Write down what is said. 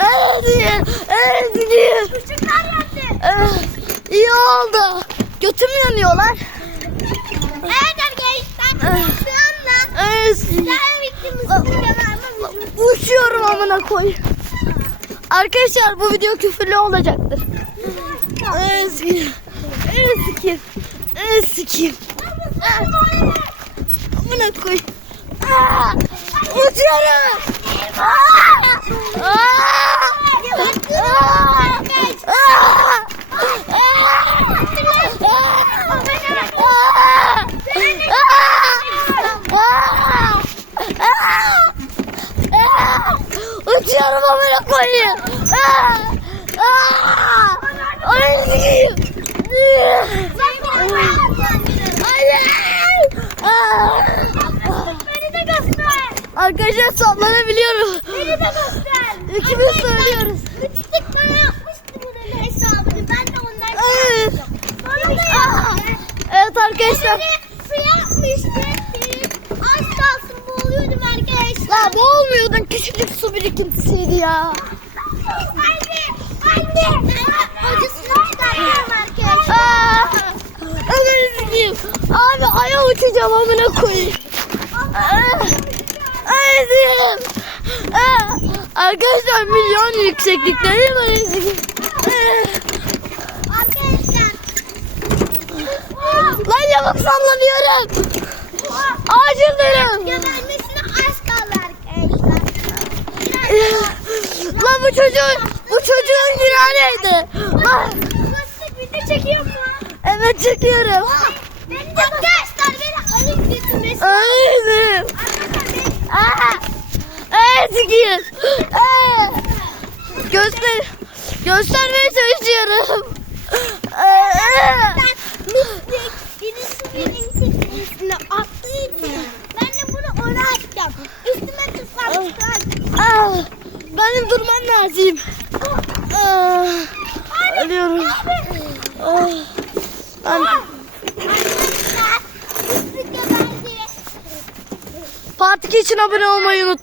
Ezgi. Ezgi. Çocuklar yendi. Eh, İyi oldu. Götüm yanıyorlar. Evet arkadaşlar. Şu anda Ezgi. sizlerle birlikte mısır yalanma Uçuyorum amına koy. Arkadaşlar bu video küfürlü olacaktır. Ezgi. Ezgi. Ezgi. Amına koy. Uçuyorum. Aa! Aa! Uçuyorum amına koyayım. Ay, sikeyim. Arkadaşlar sallanabiliyorum. Beni de göster. İkimiz söylüyoruz. Küçük bana yapmıştı bunun hesabını. Ben de ondan Evet. Sonra da yaptı. Evet arkadaşlar. Beni suya atmıştı. Az kalsın boğuluyordum arkadaşlar. La boğulmuyordun küçücük su ya. Anne, anne. Acısını çıkartıyorum arkadaşlar. Ömer sikeyim. Abi aya uçacağım amına koyayım. Aa! Arkadaşlar milyon yükseklikte değil mi? Sikeyim. Aa! Arkadaşlar. Lan yamuk sallanıyorum. Acil durun. Gebermesine az kaldı arkadaşlar. Lan bu çocuğun bu çocuğun günahı neydi? Lan, Nasıl video çekiyor mu? Evet çekiyorum. Beni de arkadaşlar beni alıp götürmesi. Aynen. Aa! Evet. Aa! Göster göstermeye çalışıyorum. Aa! Benim durmam lazım. Aa! Ölüyorum. Aa! Ben. Part 2 için abone olmayı unutmayın.